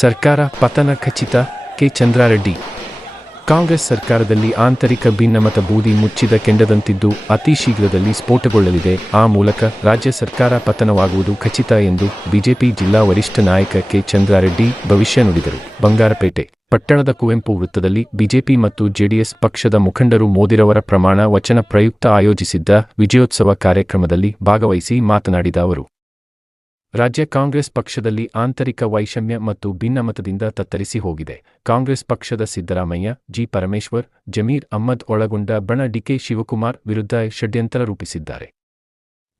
ಸರ್ಕಾರ ಪತನ ಖಚಿತ, ಕೆ. ಚಂದ್ರಾರೆಡ್ಡಿ. ಕಾಂಗ್ರೆಸ್ ಸರ್ಕಾರದಲ್ಲಿ ಆಂತರಿಕ ಭಿನ್ನಮತ ಬೂದಿ ಮುಚ್ಚಿದ ಕೆಂಡದಂತಿದ್ದು ಅತಿ ಶೀಘ್ರದಲ್ಲಿ ಸ್ಫೋಟಗೊಳ್ಳಲಿದೆ. ಆ ಮೂಲಕ ರಾಜ್ಯ ಸರ್ಕಾರ ಪತನವಾಗುವುದು ಖಚಿತ ಎಂದು ಬಿಜೆಪಿ ಜಿಲ್ಲಾ ವರಿಷ್ಠ ನಾಯಕ ಕೆ. ಚಂದ್ರಾರೆಡ್ಡಿ ಭವಿಷ್ಯ ನುಡಿದರು. ಬಂಗಾರಪೇಟೆ. ಪಟ್ಟಣದ ಕುವೆಂಪು ವೃತ್ತದಲ್ಲಿ ಬಿಜೆಪಿ ಮತ್ತು ಜೆಡಿಎಸ್ ಪಕ್ಷದ ಮುಖಂಡರು ಮೋದಿರವರ ಪ್ರಮಾಣ ವಚನ ಪ್ರಯುಕ್ತ ಆಯೋಜಿಸಿದ್ದ ವಿಜಯೋತ್ಸವ ಕಾರ್ಯಕ್ರಮದಲ್ಲಿ ಭಾಗವಹಿಸಿ ಮಾತನಾಡಿದ ಅವರು. ರಾಜ್ಯ ಕಾಂಗ್ರೆಸ್ ಪಕ್ಷದಲ್ಲಿ ಆಂತರಿಕ ವೈಷಮ್ಯ ಮತ್ತು ಭಿನ್ನಮತದಿಂದ ತತ್ತರಿಸಿ ಹೋಗಿದೆ. ಕಾಂಗ್ರೆಸ್ ಪಕ್ಷದ ಸಿದ್ದರಾಮಯ್ಯ, ಜಿ. ಪರಮೇಶ್ವರ್, ಜಮೀರ್ ಅಹ್ಮದ್ ಒಳಗೊಂಡ ಬಣ ಡಿಕೆ ಶಿವಕುಮಾರ್ ವಿರುದ್ಧ ಷಡ್ಯಂತರ ರೂಪಿಸಿದ್ದಾರೆ.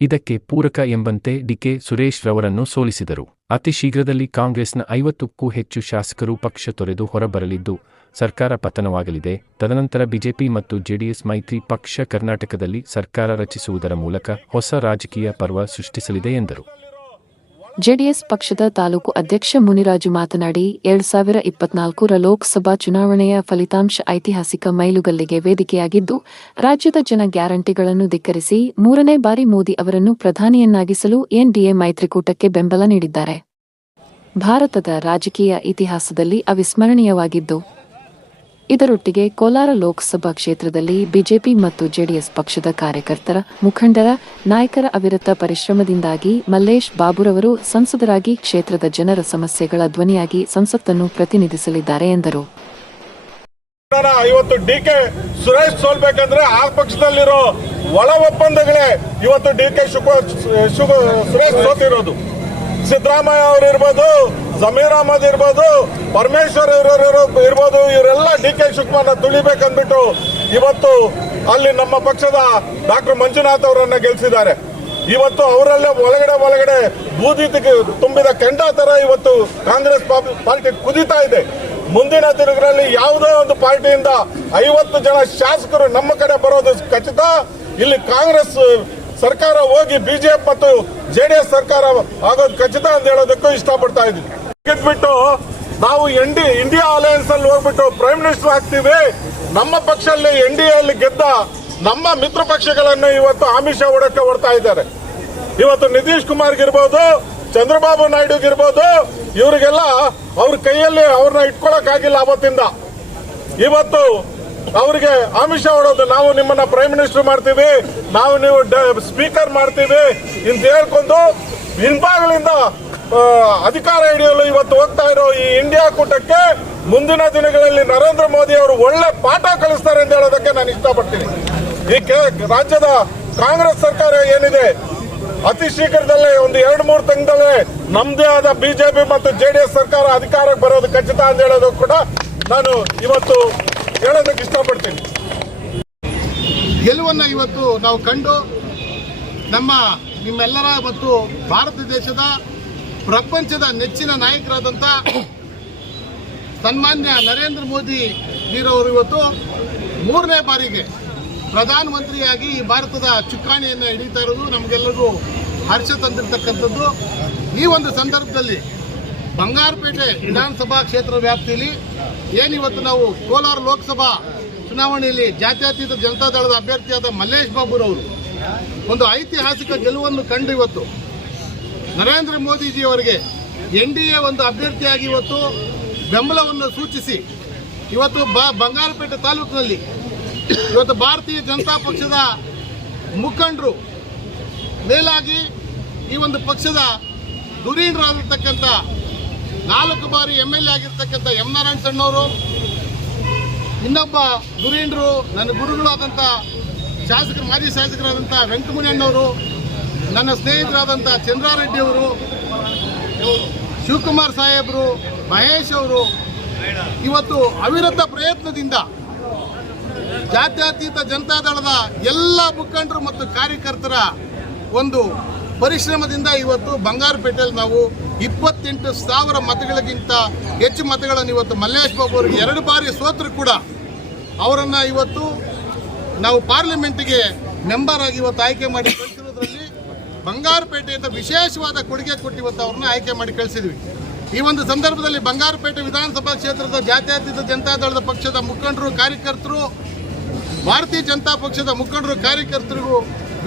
ಇದಕ್ಕೆ ಪೂರಕ ಎಂಬಂತೆ ಡಿಕೆ ಸುರೇಶ್ ರವರನ್ನು ಸೋಲಿಸಿದರು. ಅತಿ ಶೀಘ್ರದಲ್ಲಿ ಕಾಂಗ್ರೆಸ್ನ ಐವತ್ತಕ್ಕೂ ಹೆಚ್ಚು ಶಾಸಕರು ಪಕ್ಷ ತೊರೆದು ಹೊರಬರಲಿದ್ದು, ಸರ್ಕಾರ ಪತನವಾಗಲಿದೆ. ತದನಂತರ ಬಿಜೆಪಿ ಮತ್ತು ಜೆಡಿಎಸ್ ಮೈತ್ರಿ ಪಕ್ಷ ಕರ್ನಾಟಕದಲ್ಲಿ ಸರ್ಕಾರ ರಚಿಸುವುದರ ಮೂಲಕ ಹೊಸ ರಾಜಕೀಯ ಪರ್ವ ಸೃಷ್ಟಿಸಲಿದೆ ಎಂದರು. ಜೆಡಿಎಸ್ ಪಕ್ಷದ ತಾಲೂಕು ಅಧ್ಯಕ್ಷ ಮುನಿರಾಜು ಮಾತನಾಡಿ, ಎರಡ್ ಸಾವಿರ ಇಪ್ಪತ್ನಾಲ್ಕರ ಲೋಕಸಭಾ ಚುನಾವಣೆಯ ಫಲಿತಾಂಶ ಐತಿಹಾಸಿಕ ಮೈಲುಗಲ್ಲಿಗೆ ವೇದಿಕೆಯಾಗಿದ್ದು, ರಾಜ್ಯದ ಜನ ಗ್ಯಾರಂಟಿಗಳನ್ನು ಧಿಕ್ಕರಿಸಿ ಮೂರನೇ ಬಾರಿ ಮೋದಿ ಅವರನ್ನು ಪ್ರಧಾನಿಯನ್ನಾಗಿಸಲು ಎನ್ಡಿಎ ಮೈತ್ರಿಕೂಟಕ್ಕೆ ಬೆಂಬಲ ನೀಡಿದ್ದಾರೆ. ಭಾರತದ ರಾಜಕೀಯ ಇತಿಹಾಸದಲ್ಲಿ ಅವಿಸ್ಮರಣೀಯವಾಗಿದ್ದು ಇದರೊಟ್ಟಿಗೆ ಕೋಲಾರ ಲೋಕಸಭಾ ಕ್ಷೇತ್ರದಲ್ಲಿ ಬಿಜೆಪಿ ಮತ್ತು ಜೆಡಿಎಸ್ ಪಕ್ಷದ ಕಾರ್ಯಕರ್ತರ ಮುಖಂಡರ, ನಾಯಕರ ಅವಿರತ ಪರಿಶ್ರಮದಿಂದಾಗಿ ಮಲ್ಲೇಶ್ ಬಾಬುರವರು ಸಂಸದರಾಗಿ ಕ್ಷೇತ್ರದ ಜನರ ಸಮಸ್ಯೆಗಳ ಧ್ವನಿಯಾಗಿ ಸಂಸತ್ತನ್ನು ಪ್ರತಿನಿಧಿಸಲಿದ್ದಾರೆ ಎಂದರು. ಒಳ ಒಪ್ಪಂದಗಳೇ ಇವತ್ತು ಡಿ ಕೆ ಸುರೇಶ್ ಸೋತಿರೋದು. ಸಿದ್ದರಾಮಯ್ಯ ಅವರು ಇರ್ಬೋದು ಜಮೀರ್ ಅಹಮದ್ ಇರ್ಬೋದು, ಪರಮೇಶ್ವರ್ ಇರ್ಬೋದು, ಇವರೆಲ್ಲ ಡಿ ಕೆ ಶಿವಕುಮಾರ್ನ ತುಳಿಬೇಕಂದ್ಬಿಟ್ಟು ಇವತ್ತು ಅಲ್ಲಿ ನಮ್ಮ ಪಕ್ಷದ ಡಾಕ್ಟರ್ ಮಂಜುನಾಥ್ ಅವರನ್ನ ಗೆಲ್ಸಿದ್ದಾರೆ. ಇವತ್ತು ಅವರಲ್ಲೇ ಒಳಗಡೆ ಒಳಗಡೆ ಬೂದಿ ತುಂಬಿದ ಕೆಂಡ ತರ ಇವತ್ತು ಕಾಂಗ್ರೆಸ್ ಪಾರ್ಟಿ ಕುದಿತಾ ಇದೆ. ಮುಂದಿನ ತಿರುಗಿನಲ್ಲಿ ಯಾವುದೋ ಒಂದು ಪಾರ್ಟಿಯಿಂದ ಐವತ್ತು ಜನ ಶಾಸಕರು ನಮ್ಮ ಕಡೆ ಬರೋದು ಖಚಿತ. ಇಲ್ಲಿ ಕಾಂಗ್ರೆಸ್ ಸರ್ಕಾರ ಹೋಗಿ, ಬಿಜೆಪಿ ಮತ್ತು ಜೆಡಿಎಸ್ ಸರ್ಕಾರ ಆಗೋದು ಖಚಿತ ಅಂತ ಹೇಳೋದಕ್ಕೂ ಇಷ್ಟಪಡ್ತಾ ಇದ್ದೀವಿ ಗೆದ್ಬಿಟ್ಟು ನಾವು ಎನ್ ಡಿ ಇಂಡಿಯಾ ಅಲಯನ್ಸ್ ಅಲ್ಲಿ ಹೋಗ್ಬಿಟ್ಟು ಪ್ರೈಮ್ ಮಿನಿಸ್ಟರ್ ಆಗ್ತೀವಿ. ನಮ್ಮ ಪಕ್ಷದಲ್ಲಿ ಎನ್ ಡಿ ಎಲ್ಲಿ ಗೆದ್ದ ನಮ್ಮ ಮಿತ್ರ ಪಕ್ಷಗಳನ್ನು ಇವತ್ತು ಆಮಿಷ ಹೊಡಕ್ಕೆ ಹೊಡ್ತಾ ಇದ್ದಾರೆ. ಇವತ್ತು ನಿತೀಶ್ ಕುಮಾರ್ಗಿರ್ಬೋದು ಚಂದ್ರಬಾಬು ನಾಯ್ಡುಗಿರ್ಬೋದು ಇವರಿಗೆಲ್ಲ ಅವ್ರ ಕೈಯಲ್ಲಿ ಅವ್ರನ್ನ ಇಟ್ಕೊಳಕ್ ಆಗಿಲ್ಲ ಅವತ್ತಿಂದ. ಇವತ್ತು ಅವರಿಗೆ ಆಮಿಷ ಹೊಡೋದು ನಾವು ನಿಮ್ಮನ್ನ ಪ್ರೈಮ್ ಮಿನಿಸ್ಟರ್ ಮಾಡ್ತೀವಿ ನಾವು ನೀವು ಸ್ಪೀಕರ್ ಮಾಡ್ತೀವಿ ಇಂತ ಹೇಳ್ಕೊಂಡು ಹಿಂಭಾಗಗಳಿಂದ ಆ, ಅಧಿಕಾರ ಹಿಡಿಯಲು ಇವತ್ತು ಹೋಗ್ತಾ ಇರೋ ಈ ಇಂಡಿಯಾ ಕೂಟಕ್ಕೆ ಮುಂದಿನ ದಿನಗಳಲ್ಲಿ ನರೇಂದ್ರ ಮೋದಿ ಅವರು ಒಳ್ಳೆ ಪಾಠ ಕಲಿಸ್ತಾರೆ ಅಂತ ಹೇಳೋದಕ್ಕೆ ನಾನು ಇಷ್ಟಪಡ್ತೀನಿ. ಈ ರಾಜ್ಯದ ಕಾಂಗ್ರೆಸ್ ಸರ್ಕಾರ ಏನಿದೆ, ಅತಿ ಶೀಘ್ರದಲ್ಲೇ ಒಂದು ಎರಡು ಮೂರು ತಿಂಗಳಲ್ಲೇ ನಮ್ದೇ ಆದ ಬಿಜೆಪಿ ಮತ್ತು ಜೆಡಿಎಸ್ ಸರ್ಕಾರ ಅಧಿಕಾರಕ್ಕೆ ಬರೋದು ಖಚಿತ ಅಂತ ಹೇಳೋದು ಕೂಡ ನಾನು ಇವತ್ತು ಹೇಳೋದಕ್ಕೆ ಇಷ್ಟಪಡ್ತೀನಿ. ಗೆಲುವನ್ನು ಇವತ್ತು ನಾವು ಕಂಡು ನಮ್ಮ ನಿಮ್ಮೆಲ್ಲರ ಮತ್ತು ಭಾರತ ದೇಶದ ಪ್ರಪಂಚದ ನೆಚ್ಚಿನ ನಾಯಕರಾದಂಥ ಸನ್ಮಾನ್ಯ ನರೇಂದ್ರ ಮೋದಿ ಜೀರವರು ಇವತ್ತು ಮೂರನೇ ಬಾರಿಗೆ ಪ್ರಧಾನಮಂತ್ರಿಯಾಗಿ ಈ ಭಾರತದ ಚುಕ್ಕಾಣಿಯನ್ನು ಹಿಡಿತಾ ಇರೋದು ನಮಗೆಲ್ಲರಿಗೂ ಹರ್ಷ ತಂದಿರತಕ್ಕಂಥದ್ದು. ಈ ಒಂದು ಸಂದರ್ಭದಲ್ಲಿ ಬಂಗಾರಪೇಟೆ ವಿಧಾನಸಭಾ ಕ್ಷೇತ್ರ ವ್ಯಾಪ್ತಿಯಲ್ಲಿ ಏನಿವತ್ತು ನಾವು ಕೋಲಾರ ಲೋಕಸಭಾ ಚುನಾವಣೆಯಲ್ಲಿ ಜಾತ್ಯತೀತ ಜನತಾದಳದ ಅಭ್ಯರ್ಥಿಯಾದ ಮಲ್ಲೇಶ್ ಬಾಬುರವರು ಒಂದು ಐತಿಹಾಸಿಕ ಗೆಲುವನ್ನು ಕಂಡು ಇವತ್ತು ನರೇಂದ್ರ ಮೋದಿಜಿಯವರಿಗೆ ಎನ್ ಡಿ ಎ ಒಂದು ಅಭ್ಯರ್ಥಿಯಾಗಿ ಇವತ್ತು ಬೆಂಬಲವನ್ನು ಸೂಚಿಸಿ, ಇವತ್ತು ಬ ಬಂಗಾರಪೇಟೆ ತಾಲೂಕಿನಲ್ಲಿ ಇವತ್ತು ಭಾರತೀಯ ಜನತಾ ಪಕ್ಷದ ಮುಖಂಡರು ಮೇಲಾಗಿ ಈ ಒಂದು ಪಕ್ಷದ ಧುರೀಣರಾಗಿರ್ತಕ್ಕಂಥ ನಾಲ್ಕು ಬಾರಿ ಎಂ ಎಲ್ ಎ ಆಗಿರ್ತಕ್ಕಂಥ ಎಂ ನಾರಾಯಣ ಸಣ್ಣವರು ಇನ್ನೊಬ್ಬ ಧುರೀಣರು ನನ್ನ ಗುರುಗಳಾದಂಥ ಶಾಸಕರು, ಮಾಜಿ ಶಾಸಕರಾದಂಥ ವೆಂಕಟಮುನಿಯಣ್ಣವರು ನನ್ನ ಸ್ನೇಹಿತರಾದಂಥ ಚಂದ್ರಾರೆಡ್ಡಿ ಅವರು, ಶಿವಕುಮಾರ್ ಸಾಹೇಬರು, ಮಹೇಶ್ ಅವರು, ಇವತ್ತು ಅವಿರತ ಪ್ರಯತ್ನದಿಂದ ಜಾತ್ಯತೀತ ಜನತಾದಳದ ಎಲ್ಲ ಮುಖಂಡರು ಮತ್ತು ಕಾರ್ಯಕರ್ತರ ಒಂದು ಪರಿಶ್ರಮದಿಂದ ಇವತ್ತು ಬಂಗಾರಪೇಟೆಯಲ್ಲಿ ನಾವು ಇಪ್ಪತ್ತೆಂಟು ಸಾವಿರ ಮತಗಳಿಗಿಂತ ಹೆಚ್ಚು ಮತಗಳನ್ನು ಇವತ್ತು ಮಲ್ಲೇಶ್ ಬಾಬು ಅವರಿಗೆ ಎರಡು ಬಾರಿ ಸೋತರು ಕೂಡ ಅವರನ್ನು ಇವತ್ತು ನಾವು ಪಾರ್ಲಿಮೆಂಟ್ಗೆ ಮೆಂಬರ್ ಆಗಿ ಇವತ್ತು ಆಯ್ಕೆ ಮಾಡಿ ಕಳಿಸಿರೋದ್ರಲ್ಲಿ ಬಂಗಾರಪೇಟೆಯಿಂದ ವಿಶೇಷವಾದ ಕೊಡುಗೆ ಕೊಟ್ಟಿವತ್ತು ಅವ್ರನ್ನ ಆಯ್ಕೆ ಮಾಡಿ ಕಳಿಸಿದ್ವಿ. ಈ ಒಂದು ಸಂದರ್ಭದಲ್ಲಿ ಬಂಗಾರಪೇಟೆ ವಿಧಾನಸಭಾ ಕ್ಷೇತ್ರದ ಜಾತ್ಯತೀತ ಜನತಾದಳದ ಪಕ್ಷದ ಮುಖಂಡರು, ಕಾರ್ಯಕರ್ತರು, ಭಾರತೀಯ ಜನತಾ ಪಕ್ಷದ ಮುಖಂಡರು, ಕಾರ್ಯಕರ್ತರಿಗೂ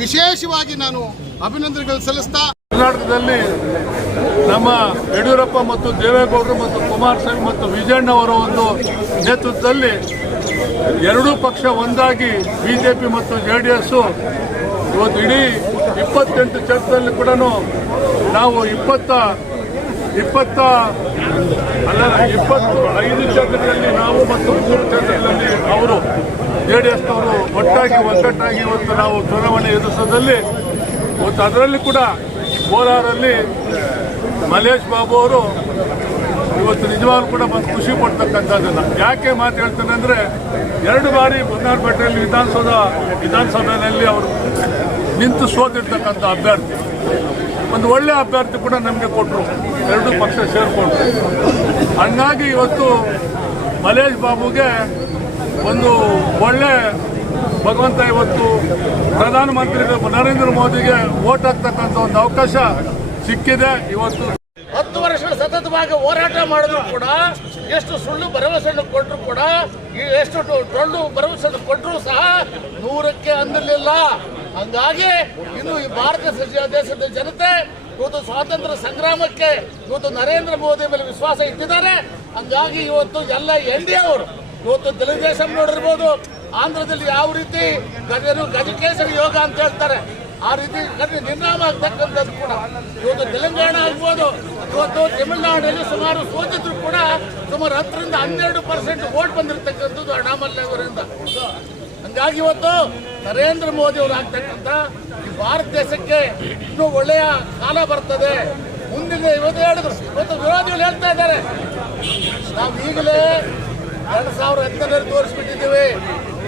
ವಿಶೇಷವಾಗಿ ನಾನು ಅಭಿನಂದನೆಗಳು ಸಲ್ಲಿಸ್ತಾ ಕರ್ನಾಟಕದಲ್ಲಿ ನಮ್ಮ ಯಡಿಯೂರಪ್ಪ ಮತ್ತು ದೇವೇಗೌಡರು ಮತ್ತು ಕುಮಾರಸ್ವಾಮಿ ಮತ್ತು ವಿಜಯಣ್ಣವರ ಒಂದು ನೇತೃತ್ವದಲ್ಲಿ ಎರಡೂ ಪಕ್ಷ ಒಂದಾಗಿ ಬಿಜೆಪಿ ಮತ್ತು ಜೆ ಡಿ ಎಸ್ಸು ಇವತ್ತು ಇಡೀ ಇಪ್ಪತ್ತೆಂಟು ಚರ್ಚ್ನಲ್ಲಿ ಕೂಡ ನಾವು ಇಪ್ಪತ್ತ ಇಪ್ಪತ್ತ, ಅಲ್ಲ, ಇಪ್ಪತ್ತು ಐದು ಚರ್ಚ್ಗಳಲ್ಲಿ ನಾವು ಮತ್ತು ಮೂರು ಚರ್ಚ್ಗಳಲ್ಲಿ ಅವರು ಜೆ ಡಿ ಎಸ್ನವರು ಒಟ್ಟಾಗಿ ಒಗ್ಗಟ್ಟಾಗಿ ಇವತ್ತು ನಾವು ಚುನಾವಣೆ ಎದುರಿಸೋದ್ರಲ್ಲಿ ಮತ್ತು ಅದರಲ್ಲಿ ಕೂಡ ಕೋಲಾರಲ್ಲಿ ಮಲೇಶ್ ಬಾಬು ಅವರು ಇವತ್ತು ನಿಜವಾಗ್ಲೂ ಕೂಡ ಬಂದು ಖುಷಿ ಪಡ್ತಕ್ಕಂಥದ್ದನ್ನ ಯಾಕೆ ಮಾತು ಹೇಳ್ತೇನೆ ಅಂದ್ರೆ ಎರಡು ಬಾರಿ ಬಂಗಾರಪೇಟೆಯಲ್ಲಿ ವಿಧಾನಸೌಧ ವಿಧಾನಸಭೆಯಲ್ಲಿ ಅವರು ನಿಂತು ಸೋತಿರ್ತಕ್ಕಂಥ ಅಭ್ಯರ್ಥಿ. ಒಂದು ಒಳ್ಳೆ ಅಭ್ಯರ್ಥಿ ಕೂಡ ನಮಗೆ ಕೊಟ್ಟರು ಎರಡು ಪಕ್ಷ ಸೇರಿಕೊಂಡ್ರು ಹಂಗಾಗಿ ಇವತ್ತು ಮಲೇಶ್ ಬಾಬುಗೆ ಒಂದು ಒಳ್ಳೆ ಭಗವಂತ ಇವತ್ತು ಪ್ರಧಾನಮಂತ್ರಿ ನರೇಂದ್ರ ಮೋದಿಗೆ ಓಟ್ ಹಾಕ್ತಕ್ಕಂಥ ಒಂದು ಅವಕಾಶ ಸಿಕ್ಕಿದೆ ಇವತ್ತು. ಹತ್ತು ವರ್ಷಗಳ ಸತತವಾಗಿ ಹೋರಾಟ ಮಾಡಿದ್ರು ಕೂಡ, ಎಷ್ಟು ಸುಳ್ಳು ಭರವಸೆಯನ್ನು ಕೊಟ್ಟರು ಕೂಡ ಎಷ್ಟು ಟೊಳ್ಳು ಭರವಸೆ ಕೊಟ್ಟರು ಸಹ ನೂರಕ್ಕೆ ಅನ್ನಲಿಲ್ಲ ಹಂಗಾಗಿ ಇನ್ನು ಈ ಭಾರತ ದೇಶದ ಜನತೆ ಇವತ್ತು ಸ್ವಾತಂತ್ರ್ಯ ಸಂಗ್ರಾಮಕ್ಕೆ ಇವತ್ತು ನರೇಂದ್ರ ಮೋದಿ ಮೇಲೆ ವಿಶ್ವಾಸ ಇಟ್ಟಿದ್ದಾರೆ. ಹಂಗಾಗಿ ಇವತ್ತು ಎಲ್ಲ ಎನ್ ಡಿ ಅವರು ಇವತ್ತು ತೆಲುಗುದೇಶಂ ನೋಡಿರ್ಬೋದು, ಆಂಧ್ರದಲ್ಲಿ ಯಾವ ರೀತಿ ಗಜರು ಗಜಕೇಸರಿ ಯೋಗ ಅಂತ ಹೇಳ್ತಾರೆ, ಆ ರೀತಿ ನಿರ್ನಾಮ ಆಗ್ತಕ್ಕಂಥದ್ದು ಕೂಡ. ಇವತ್ತು ತೆಲಂಗಾಣ ಆಗ್ಬೋದು, ಇವತ್ತು ತಮಿಳುನಾಡಲ್ಲಿ ಸುಮಾರು ಸೋತಿದ್ರು ಕೂಡ ಸುಮಾರು ಹತ್ತರಿಂದ ಹನ್ನೆರಡು ಪರ್ಸೆಂಟ್ ವೋಟ್ ಬಂದಿರತಕ್ಕಂಥದ್ದು ಅಣ್ಣಾಮಲೈ ಅವರಿಂದ. ಹಂಗಾಗಿ ಇವತ್ತು ನರೇಂದ್ರ ಮೋದಿ ಅವರು ಆಗ್ತಕ್ಕಂಥ ಭಾರತ ದೇಶಕ್ಕೆ ಇನ್ನೂ ಒಳ್ಳೆಯ ಕಾಲ ಬರ್ತದೆ. ಮುಂದಿನ ಇವತ್ತು ಹೇಳಿದ್ರು. ಇವತ್ತು ವಿರೋಧಿಗಳು ಹೇಳ್ತಾ ಇದ್ದಾರೆ. ನಾವು ಈಗಲೇ ಎರಡು ಸಾವಿರ ಹತ್ತರಲ್ಲಿ ತೋರಿಸ್ಬಿಟ್ಟಿದ್ದೀವಿ.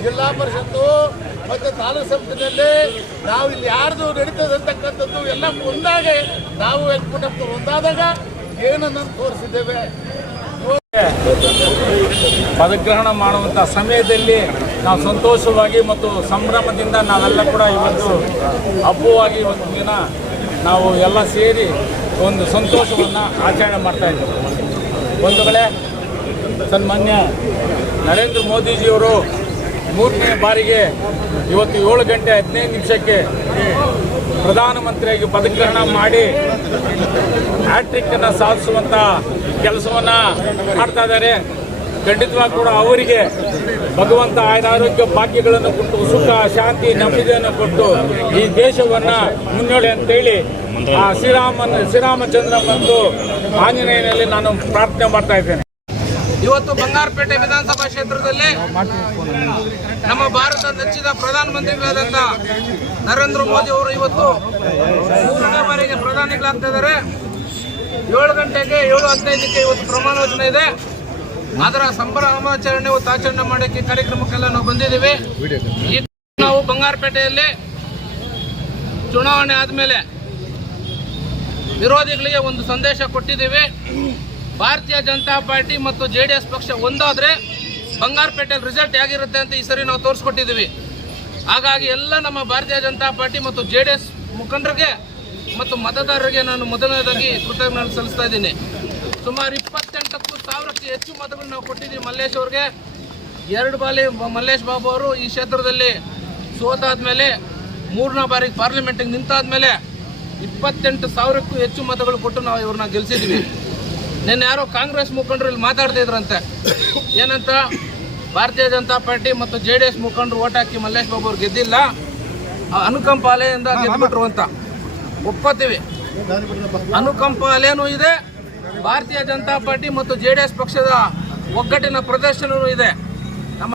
ಜಿಲ್ಲಾ ಪರಿಷತ್ತು ಮತ್ತು ತಾಲೂಕು ಸಂಸ್ಥೆಯಲ್ಲಿ ನಾವು ಇಲ್ಲಿ ಯಾರ್ದು ನಡೀತದೆ ಅಂತಕ್ಕಂಥದ್ದು ಎಲ್ಲ ಒಂದಾಗೆ ನಾವು ಕುಟುಂಬ ಒಂದಾದಾಗ ಏನನ್ನು ತೋರಿಸಿದ್ದೇವೆ. ಪದಗ್ರಹಣ ಮಾಡುವಂಥ ಸಮಯದಲ್ಲಿ ನಾವು ಸಂತೋಷವಾಗಿ ಮತ್ತು ಸಂಭ್ರಮದಿಂದ ನಾವೆಲ್ಲ ಕೂಡ ಇವತ್ತು ಹಬ್ಬವಾಗಿ ಇವತ್ತು ದಿನ ನಾವು ಎಲ್ಲ ಸೇರಿ ಒಂದು ಸಂತೋಷವನ್ನು ಆಚರಣೆ ಮಾಡ್ತಾ ಇದ್ದೀವಿ. ಒಂದು ಕಡೆ ಸನ್ಮಾನ್ಯ ನರೇಂದ್ರ ಮೋದಿಜಿಯವರು ಮೂರನೇ ಬಾರಿಗೆ ಇವತ್ತು ಏಳು ಗಂಟೆ ಹದಿನೈದು ನಿಮಿಷಕ್ಕೆ ಪ್ರಧಾನಮಂತ್ರಿಯಾಗಿ ಪದಗ್ರಹಣ ಮಾಡಿ ಹ್ಯಾಟ್ರಿಕ್ ಸಾಧಿಸುವಂಥ ಕೆಲಸವನ್ನ ಮಾಡ್ತಾ ಇದ್ದಾರೆ. ಖಂಡಿತವಾಗಿ ಕೂಡ ಅವರಿಗೆ ಭಗವಂತ ಆಯ್ದ ಆರೋಗ್ಯ ಭಾಗ್ಯಗಳನ್ನು ಕೊಟ್ಟು ಸುಖ ಶಾಂತಿ ನೆಮ್ಮದಿಯನ್ನು ಕೊಟ್ಟು ಈ ದೇಶವನ್ನ ಮುನ್ನಡೆ ಅಂತೇಳಿ ಆ ಶ್ರೀರಾಮ ಶ್ರೀರಾಮಚಂದ್ರ ಮತ್ತು ಆಂಜನೇಯನಲ್ಲಿ ನಾನು ಪ್ರಾರ್ಥನೆ ಮಾಡ್ತಾ ಇದ್ದೇನೆ. ಇವತ್ತು ಬಂಗಾರಪೇಟೆ ವಿಧಾನಸಭಾ ಕ್ಷೇತ್ರದಲ್ಲಿ ನಮ್ಮ ಭಾರತ ನೆಚ್ಚಿದ ಪ್ರಧಾನಮಂತ್ರಿಗಳಾದಂಥ ನರೇಂದ್ರ ಮೋದಿ ಅವರು ಇವತ್ತು ಮೂರನೇ ಬಾರಿಗೆ ಪ್ರಧಾನಿಗಳಾಗ್ತಾ ಇದ್ದಾರೆ. ಏಳು ಗಂಟೆಗೆ ಏಳು ಹದಿನೈದಕ್ಕೆ ಇವತ್ತು ಪ್ರಮಾಣ ವಚನ ಇದೆ. ಅದರ ಸಂಭ್ರಮಾಚರಣೆ ಆಚರಣೆ ಮಾಡೋಕ್ಕೆ ಕಾರ್ಯಕ್ರಮಕ್ಕೆಲ್ಲ ನಾವು ಬಂದಿದ್ದೀವಿ. ನಾವು ಬಂಗಾರಪೇಟೆಯಲ್ಲಿ ಚುನಾವಣೆ ಆದಮೇಲೆ ವಿರೋಧಿಗಳಿಗೆ ಒಂದು ಸಂದೇಶ ಕೊಟ್ಟಿದ್ದೀವಿ. ಭಾರತೀಯ ಜನತಾ ಪಾರ್ಟಿ ಮತ್ತು ಜೆ ಪಕ್ಷ ಒಂದಾದ್ರೆ ಬಂಗಾರಪೇಟೆಯಲ್ಲಿ ರಿಸಲ್ಟ್ ಹೇಗಿರುತ್ತೆ ಅಂತ ಈ ಸರಿ ನಾವು ತೋರಿಸ್ಕೊಟ್ಟಿದ್ದೀವಿ. ಹಾಗಾಗಿ ಎಲ್ಲ ನಮ್ಮ ಭಾರತೀಯ ಜನತಾ ಪಾರ್ಟಿ ಮತ್ತು ಜೆ ಡಿ ಎಸ್ ಮುಖಂಡರಿಗೆ ಮತ್ತು ಮತದಾರರಿಗೆ ನಾನು ಮೊದಲನೇದಾಗಿ ಕೃತಜ್ಞತೆ ಸಲ್ಲಿಸ್ತಾ ಇದ್ದೀನಿ. ಸುಮಾರು ಇಪ್ಪತ್ತೆಂಟಕ್ಕೂ ಸಾವಿರಕ್ಕೆ ಹೆಚ್ಚು ಮತಗಳು ನಾವು ಕೊಟ್ಟಿದ್ದೀವಿ. ಮಲ್ಲೇಶ್ ಅವ್ರಿಗೆ ಎರಡು ಬಾರಿ ಮ- ಮಲ್ಲೇಶ್ ಬಾಬು ಅವರು ಈ ಕ್ಷೇತ್ರದಲ್ಲಿ ಸೋತಾದ್ಮೇಲೆ ಮೂರನೇ ಬಾರಿಗೆ ಪಾರ್ಲಿಮೆಂಟಿಗೆ ನಿಂತಾದ್ಮೇಲೆ ಇಪ್ಪತ್ತೆಂಟು ಸಾವಿರಕ್ಕೂ ಹೆಚ್ಚು ಮತಗಳು ಕೊಟ್ಟು ನಾವು ಇವ್ರನ್ನ ಗೆಲ್ಸಿದ್ವಿ ನಿನ್ನೆ ಯಾರೋ ಕಾಂಗ್ರೆಸ್ ಮುಖಂಡರು ಇಲ್ಲಿ ಮಾತಾಡ್ತಿದ್ರಂತೆ ಏನಂತ? ಭಾರತೀಯ ಜನತಾ ಪಾರ್ಟಿ ಮತ್ತು ಜೆ ಡಿ ಎಸ್ ಮುಖಂಡರು ಓಟ್ ಹಾಕಿ ಮಲ್ಲೇಶ್ ಬಾಬು ಅವ್ರು ಗೆದ್ದಿಲ್ಲ. ಆ ಅನುಕಂಪ ಅಲೆಯಿಂದ ಗೆದ್ಬಿಟ್ರು ಅಂತ. ಒಪ್ಪತ್ತೀವಿ. ಅನುಕಂಪ ಅಲೆನೂ ಇದೆ. ಭಾರತೀಯ ಜನತಾ ಪಾರ್ಟಿ ಮತ್ತು ಜೆ ಪಕ್ಷದ ಒಗ್ಗಟ್ಟಿನ ಪ್ರದರ್ಶನವೂ ಇದೆ.